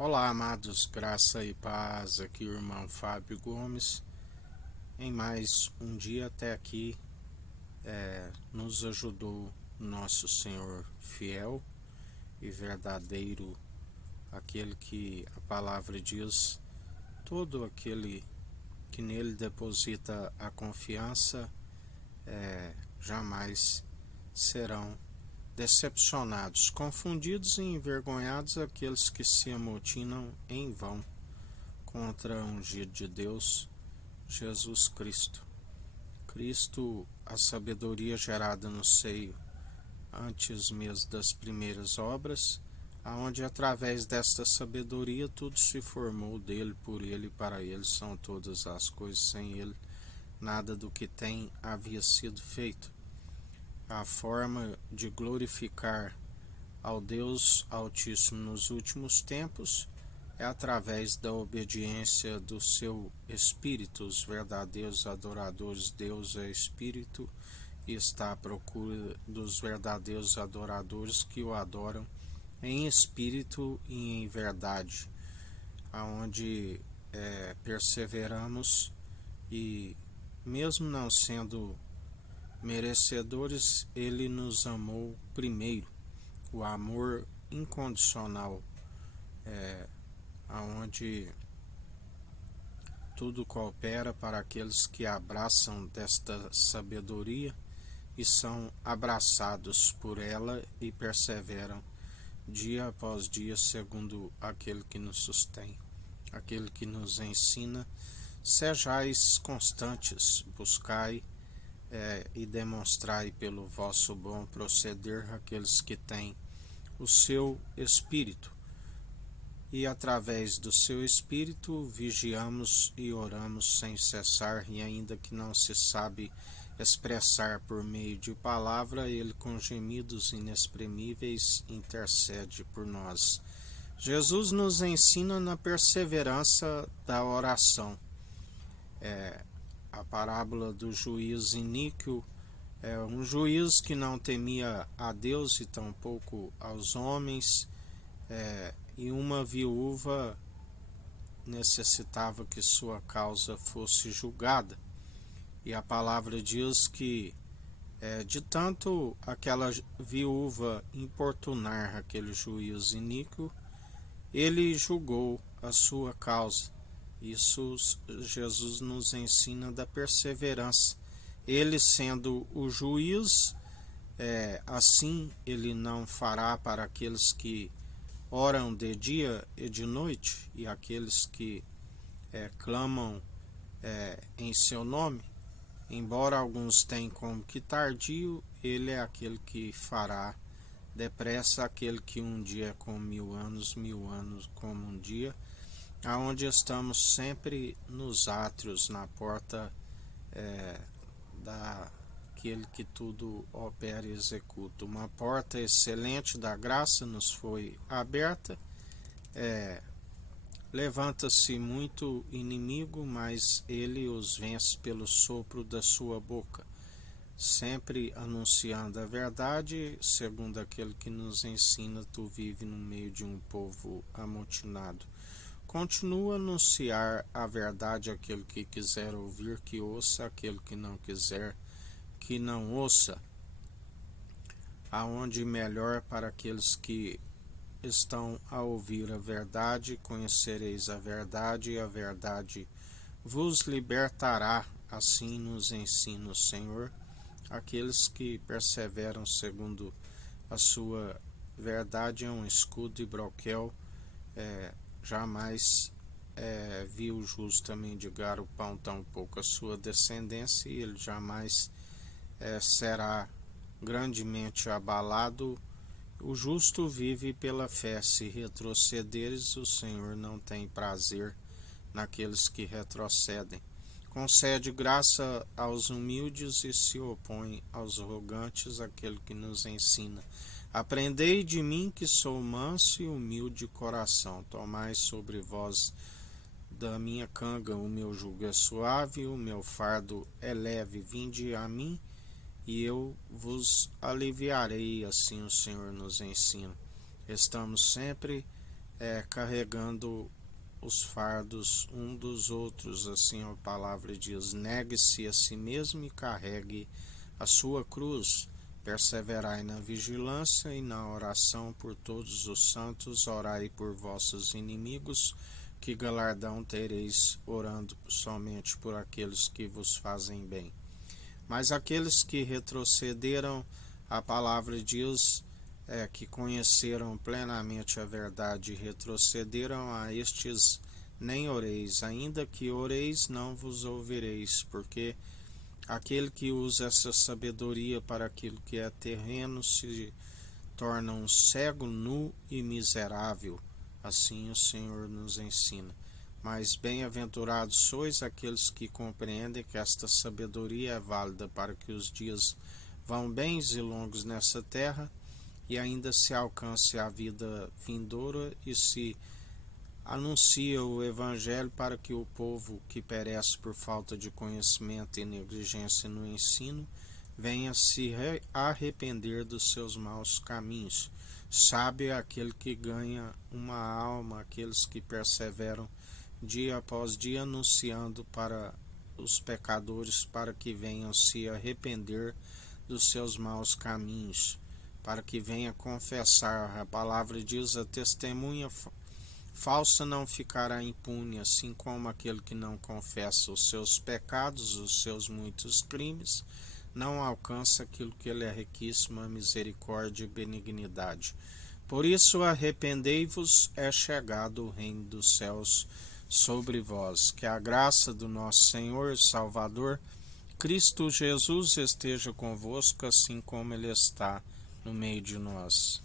Olá, amados, graça e paz. Aqui o irmão Fábio Gomes. Em mais um dia até aqui, nos ajudou nosso Senhor fiel e verdadeiro, aquele que a palavra diz, todo aquele que nele deposita a confiança, jamais serão decepcionados, confundidos e envergonhados aqueles que se amotinam em vão contra o ungido de Deus, Jesus Cristo. Cristo, a sabedoria gerada no seio antes mesmo das primeiras obras, aonde através desta sabedoria tudo se formou dele, por ele e para ele são todas as coisas, sem ele nada do que tem havia sido feito. A forma de glorificar ao Deus Altíssimo nos últimos tempos é através da obediência do seu Espírito. Os verdadeiros adoradores, Deus é Espírito e está à procura dos verdadeiros adoradores que o adoram em espírito e em verdade, aonde perseveramos e, mesmo não sendo merecedores, ele nos amou primeiro. O amor incondicional, aonde tudo coopera para aqueles que abraçam desta sabedoria e são abraçados por ela e perseveram dia após dia segundo aquele que nos sustém, aquele que nos ensina. Sejais constantes, buscai e demonstrai pelo vosso bom proceder aqueles que têm o seu Espírito. E através do seu Espírito vigiamos e oramos sem cessar, e ainda que não se sabe expressar por meio de palavra, ele com gemidos inexprimíveis intercede por nós. Jesus nos ensina na perseverança da oração. A parábola do juiz iníquo é um juiz que não temia a Deus e tampouco aos homens, e uma viúva necessitava que sua causa fosse julgada. E a palavra diz que, de tanto aquela viúva importunar aquele juiz iníquo, ele julgou a sua causa. Isso Jesus nos ensina da perseverança. Ele sendo o juiz, assim ele não fará para aqueles que oram de dia e de noite e aqueles que clamam em seu nome. Embora alguns tenham como que tardio, ele é aquele que fará depressa, aquele que um dia é como 1000 anos como um dia, aonde estamos sempre nos átrios, na porta daquele que tudo opera e executa. Uma porta excelente da graça nos foi aberta. Levanta-se muito inimigo, mas ele os vence pelo sopro da sua boca, sempre anunciando a verdade, segundo aquele que nos ensina, tu vive no meio de um povo amotinado. Continua a anunciar a verdade àquele que quiser ouvir, que ouça; aquele que não quiser, que não ouça. Aonde melhor para aqueles que estão a ouvir a verdade, conhecereis a verdade e a verdade vos libertará. Assim nos ensina o Senhor. Aqueles que perseveram segundo a sua verdade é um escudo e broquel. Jamais viu o justo mendigar o pão, tampouco a sua descendência, e ele jamais será grandemente abalado. O justo vive pela fé. Se retrocederes, o Senhor não tem prazer naqueles que retrocedem. Concede graça aos humildes e se opõe aos arrogantes, aquele que nos ensina. Aprendei de mim, que sou manso e humilde de coração. Tomai sobre vós da minha canga, o meu jugo é suave, o meu fardo é leve. Vinde a mim e eu vos aliviarei. Assim o Senhor nos ensina. Estamos sempre carregando os fardos um dos outros, assim a palavra diz: negue-se a si mesmo e carregue a sua cruz. Perseverai na vigilância e na oração por todos os santos, orai por vossos inimigos, que galardão tereis orando somente por aqueles que vos fazem bem. Mas aqueles que retrocederam, a palavra diz que conheceram plenamente a verdade e retrocederam, a estes nem oreis, ainda que oreis não vos ouvireis, porque aquele que usa essa sabedoria para aquilo que é terreno se torna um cego, nu e miserável. Assim o Senhor nos ensina. Mas bem-aventurados sois aqueles que compreendem que esta sabedoria é válida para que os dias vão bens e longos nessa terra e ainda se alcance a vida vindoura e se anuncia o Evangelho para que o povo que perece por falta de conhecimento e negligência no ensino venha se arrepender dos seus maus caminhos. Sábio é aquele que ganha uma alma, aqueles que perseveram dia após dia anunciando para os pecadores para que venham se arrepender dos seus maus caminhos, para que venha confessar. A palavra diz: a testemunha falsa não ficará impune, assim como aquele que não confessa os seus pecados, os seus muitos crimes, não alcança aquilo que ele é riquíssimo, a misericórdia e benignidade. Por isso, arrependei-vos, é chegado o reino dos céus sobre vós. Que a graça do nosso Senhor e Salvador, Cristo Jesus, esteja convosco, assim como Ele está no meio de nós.